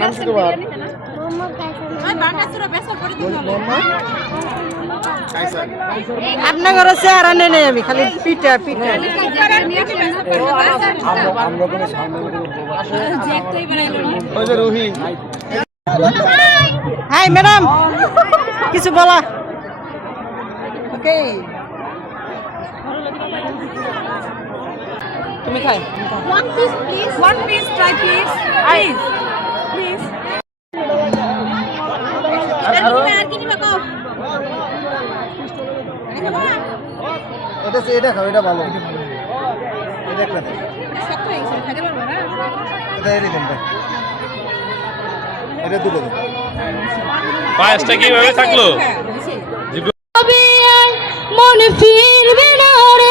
নাম কি তোমার? আপনার ঘরে চেহারা নেই আমি খালি পিঠা পিঠা। হাই ম্যাডাম, কিছু বলা? তুমি খাই One piece, please. One piece, try please. Please. Please. এটা খাও, এটা ভালো। এটা একটা দে। এটা এই দেন ভাই। এটা দুটো দে। পায়েসটা কিভাবে থাকলো? মনে ফিরবে না রে।